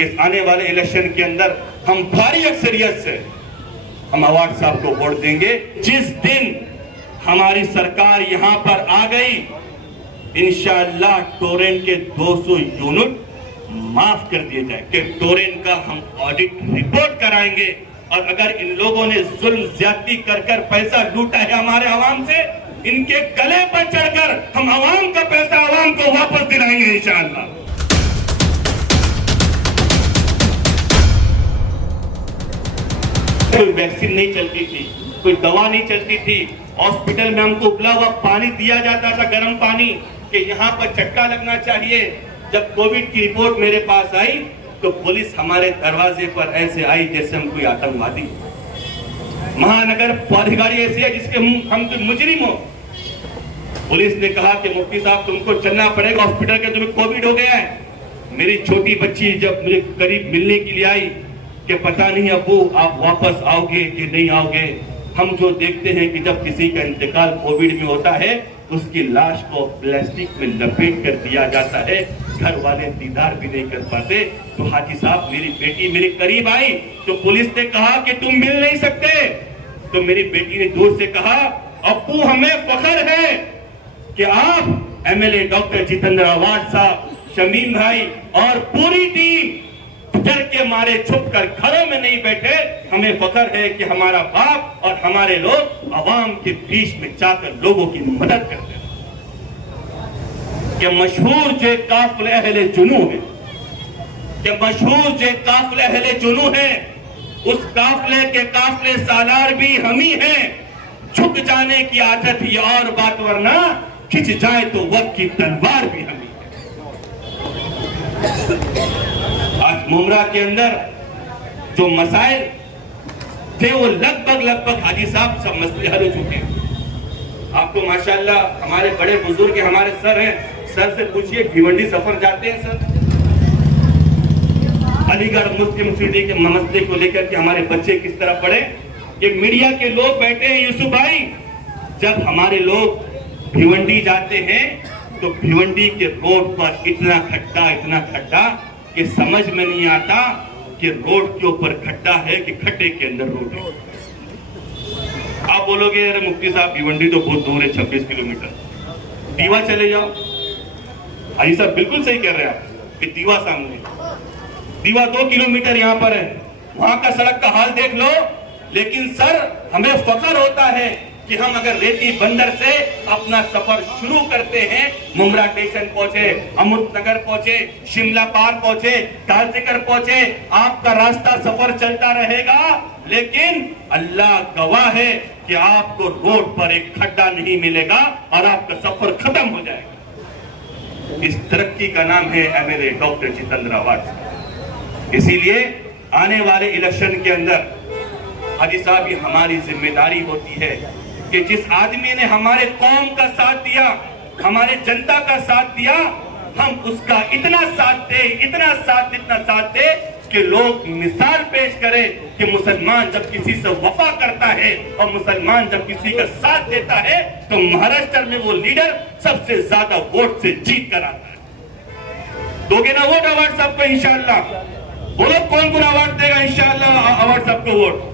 कि आने वाले इलेक्शन के अंदर हम भारी अक्सरियत से हम अवार्ड साहब को वोट देंगे। जिस दिन हमारी सरकार यहां पर आ गई, इंशाअल्लाह टोरेंट के 200 यूनिट माफ कर दिए जाए कि टोरेंट का हम ऑडिट रिपोर्ट कराएंगे। और अगर इन लोगों ने जुल्म ज्यादती कर कर पैसा लूटा है हमारे आवाम से, इनके गले पर चढ़कर हम आवाम का पैसा आवाम को वापस दिलाएंगे इंशाअल्लाह। कोई वैक्सीन नहीं चलती थी, कोई दवा नहीं चलती थी, हॉस्पिटल में हमको उबला हुआ पानी दिया जाता था, गर्म पानी, कि यहाँ पर चक्का लगना चाहिए। जब कोविड की रिपोर्ट मेरे पास आई तो पुलिस हमारे दरवाजे पर ऐसे आई जैसे हम कोई आतंकवादी। महानगर अधिकारी ऐसे है जिसके हम तो मुजरिम हो। पुलिस ने कहा कि मुफ्ती साहब तुमको चलना पड़ेगा हॉस्पिटल के, तुम्हें कोविड हो गया है। मेरी छोटी बच्ची जब मुझे करीब मिलने के लिए आई कि पता नहीं अब्बू आप वापस आओगे कि नहीं आओगे। हम जो देखते हैं कि जब किसी का इंतकाल कोविड में होता है उसकी लाश को प्लास्टिक में लपेट कर दिया जाता है, घर वाले दीदार भी नहीं कर पाते। तो हाजी साहब मेरी बेटी मेरे करीब आई तो पुलिस ने कहा कि तुम मिल नहीं सकते। तो मेरी बेटी ने दूर से कहा अब्बू हमें फख्र है कि आप एमएलए डॉक्टर जितेंद्र अवार्ड साहब, शमीम भाई और पूरी टीम डर के मारे छुप कर घरों में नहीं बैठे। हमें फख्र है कि हमारा बाप और हमारे लोग आवाम के बीच में जाकर लोगों की मदद करते हैं। कि मशहूर जो काफिले अहले जुनू है, कि मशहूर जो काफिले अहले जुनू है, उस काफिले के काफिले सालार भी हम ही हैं। झुक जाने की आदत ही और बात, वरना खिंच जाए तो वक्त की तलवार भी हम ही है। आज मुमरा के अंदर जो मसाइल थे वो लगभग हाजी साहब सब मसले हल हो चुके हैं। आपको माशाल्लाह हमारे बड़े बुजुर्ग हमारे सर हैं, सर से पूछिए भिवंडी सफर जाते हैं सर? अलीगढ़ मुस्लिम सिटी के मसले को लेकर के हमारे बच्चे किस तरह पढ़े? ये मीडिया के लोग बैठे हैं यूसुफ भाई, जब हमारे लोग भिवंडी जाते हैं तो भिवंडी के रोड पर इतना खड्डा कि समझ में नहीं आता कि रोड के ऊपर खड्डा है कि खड्डे के अंदर रोड है। आप बोलोगे अरे मुफ्ती साहब भिवंडी तो बहुत दूर है, 26 किलोमीटर। दीवा चले जाओ। भाई साहब बिल्कुल सही कह रहे हैं आप कि दीवा सामने, दीवा 2 किलोमीटर यहाँ पर है, वहां का सड़क का हाल देख लो। लेकिन सर हमें फख्र होता है कि हम अगर रेती बंदर से अपना सफर शुरू करते हैं, मुमरा स्टेशन पहुंचे, अमृतनगर पहुंचे, शिमला पार पहुंचे, कालसिकर पहुंचे, आपका रास्ता सफर चलता रहेगा। लेकिन अल्लाह गवाह है कि आपको रोड पर एक खड्डा नहीं मिलेगा और आपका सफर खत्म हो जाएगा। इस तरक्की का नाम है एमएलए डॉक्टर जितेंद्र अवार्ड। इसीलिए आने वाले इलेक्शन के अंदर हाजी साहब ये हमारी जिम्मेदारी होती है कि जिस आदमी ने हमारे कौम का साथ दिया, हमारे जनता का साथ दिया, हम उसका इतना साथ दे कि लोग मिसाल पेश करें कि मुसलमान जब किसी से वफा करता है और मुसलमान जब किसी का साथ देता है तो महाराष्ट्र में वो लीडर सबसे ज्यादा वोट से जीत कर आता है। दोगे ना वोट अवार्ड साहब को इंशाअल्लाह? बोलो कौन अवार्ड देगा इंशाअल्लाह अवार्ड साहब को वोट?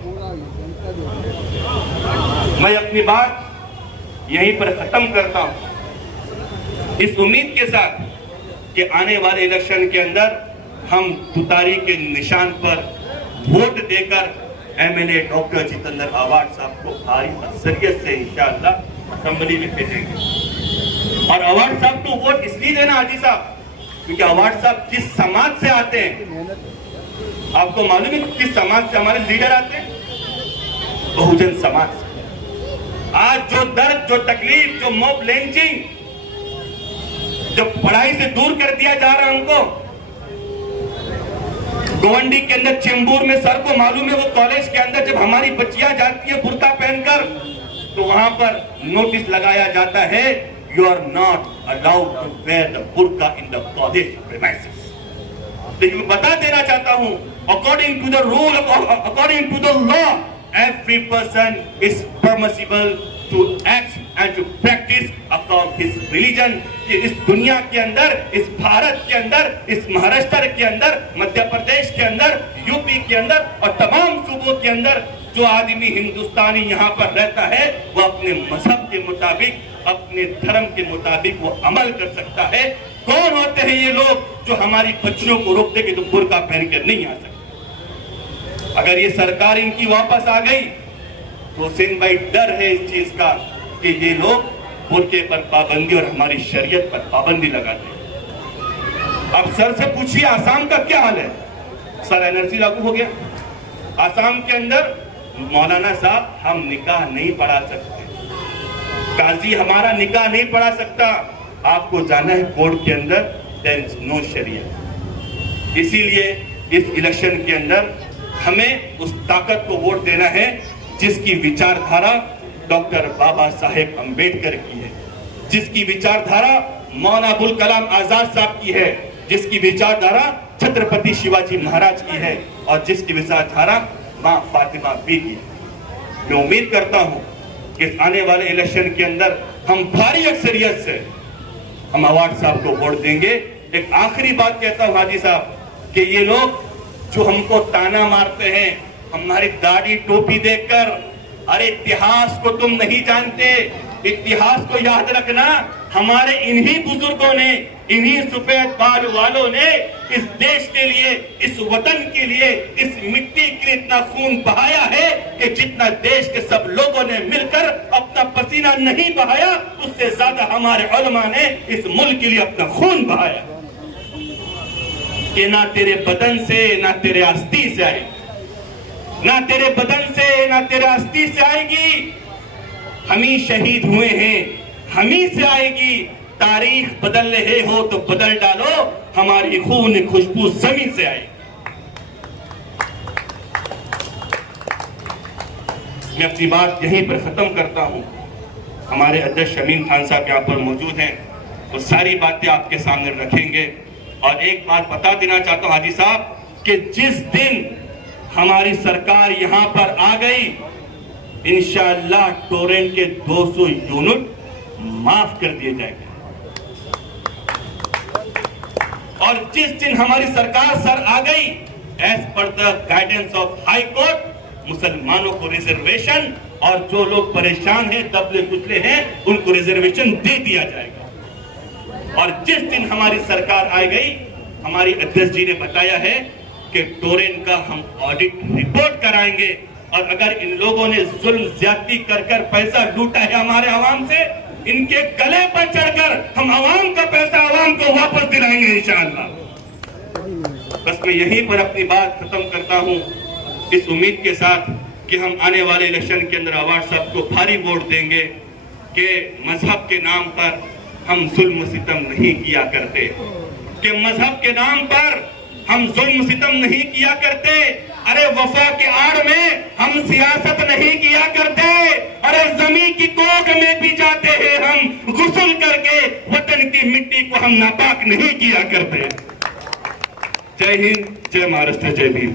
मैं अपनी बात यहीं पर खत्म करता हूं इस उम्मीद के साथ कि आने वाले इलेक्शन के अंदर हम तुतारी के निशान पर वोट देकर एमएलए डॉक्टर जितेंद्र अवार्ड साहब को भारी अक्सरियत से इंशाअल्लाह असेंबली में भेजेंगे। और अवार्ड साहब को वोट इसलिए देना हाजी साहब क्योंकि अवार्ड साहब किस समाज से आते हैं आपको मालूम है? किस समाज से हमारे लीडर आते हैं? बहुजन समाज से। आज जो दर्द, जो तकलीफ, जो मॉब लिंचिंग, जो पढ़ाई से दूर कर दिया जा रहा है हमको, गोवंडी के अंदर चेंबूर में सर को मालूम है वो कॉलेज के अंदर जब हमारी बच्चियां जाती है बुर्का पहनकर तो वहां पर नोटिस लगाया जाता है you are not allowed to wear the burqa in the college premises. तो मैं बता देना चाहता हूं according to the rule, according to the law, every person is permissible to act and to practice upon his religion। कि इस दुनिया के अंदर, इस भारत के अंदर, इस महाराष्ट्र के अंदर, मध्य प्रदेश के अंदर, यूपी के अंदर और तमाम सूबों के अंदर जो आदमी हिंदुस्तानी यहाँ पर रहता है वो अपने मजहब के मुताबिक, अपने धर्म के मुताबिक वो अमल कर सकता है। कौन होते हैं ये लोग जो हमारी बच्चियों को रोकते कि तुम बुर्का पहन कर नहीं आ सकते? अगर ये सरकार इनकी वापस आ गई तो हुसैन भाई डर है इस चीज का कि ये लोग बुर्के पर पाबंदी और हमारी शरीयत पर पाबंदी लगा दें। अब सर से पूछिए आसाम का क्या हाल है? सर एनआरसी लागू हो गया। आसाम के अंदर मौलाना साहब हम निकाह नहीं पढ़ा सकते, काजी हमारा निकाह नहीं पढ़ा सकता, आपको जाना है कोर्ट के अंदर, देयर इज नो शरीयत। इसीलिए इस इलेक्शन के अंदर हमें उस ताकत को वोट देना है जिसकी विचारधारा डॉक्टर बाबा साहेब अंबेडकर की है, जिसकी विचारधारा मौलाना अबुल कलाम आजाद साहब की है, जिसकी विचारधारा छत्रपति शिवाजी महाराज की है और जिसकी विचारधारा मां फातिमा बी की है। मैं उम्मीद करता हूं कि इस आने वाले इलेक्शन के अंदर हम भारी अक्सरियत से हम अवार्ड साहब को वोट देंगे। एक आखिरी बात कहता हूं हाजी साहब कि ये लोग जो हमको ताना मारते हैं हमारी दाढ़ी टोपी देखकर, अरे इतिहास को तुम नहीं जानते, इतिहास को याद रखना। हमारे इन्हीं बुजुर्गों ने, इन्हीं सफेद बाल वालों ने इस देश के लिए, इस वतन के लिए, इस मिट्टी के लिए इतना खून बहाया है कि जितना देश के सब लोगों ने मिलकर अपना पसीना नहीं बहाया उससे ज्यादा हमारे उलमा ने इस मुल्क के लिए अपना खून बहाया। कि ना तेरे बदन से ना तेरे अस्थि से आएगी, ना तेरे बदन से ना तेरे अस्थि से आएगी, हम ही शहीद हुए हैं, हम ही से आएगी। तारीख बदल रहे हो तो बदल डालो, हमारी खून खुशबू जमीन से आएगी। मैं अपनी बात यहीं पर खत्म करता हूं। हमारे अध्यक्ष अमीन खान साहब यहाँ पर मौजूद हैं, वो सारी बातें आपके सामने रखेंगे। और एक बात बता देना चाहता हूं हाजी साहब कि जिस दिन हमारी सरकार यहां पर आ गई इंशाअल्लाह टोरेंट के 200 यूनिट माफ कर दिए जाएंगे। और जिस दिन हमारी सरकार सर आ गई as per the guidance of high court मुसलमानों को रिजर्वेशन और जो लोग परेशान हैं दबले कुचले हैं उनको रिजर्वेशन दे दिया जाएगा। और जिस दिन हमारी सरकार आ गई हमारी अध्यक्ष जी ने बताया है कि टोरेंट का हम ऑडिट रिपोर्ट कराएंगे और अगर इन लोगों ने जुल्म ज्यादती कर कर पैसा लूटा है हमारे आवाम से, इनके गले पर चढ़कर हम आवाम का पैसा आवाम को वापस दिलाएंगे इंशाअल्लाह। बस मैं यहीं पर अपनी बात खत्म करता हूं इस उम्मीद के साथ कि हम आने वाले इलेक्शन के अंदर अवार्ड साहब को भारी वोट देंगे कि मजहब के नाम पर हम जुल्म सितम नहीं किया करते, कि मजहब के नाम पर हम जुल्म सितम नहीं किया करते। अरे वफा के आड़ में हम सियासत नहीं किया करते। अरे जमीन की कोख में भी जाते हैं हम गुस्ल करके, वतन की मिट्टी को हम नापाक नहीं किया करते। जय हिंद, जय महाराष्ट्र, जय भीम।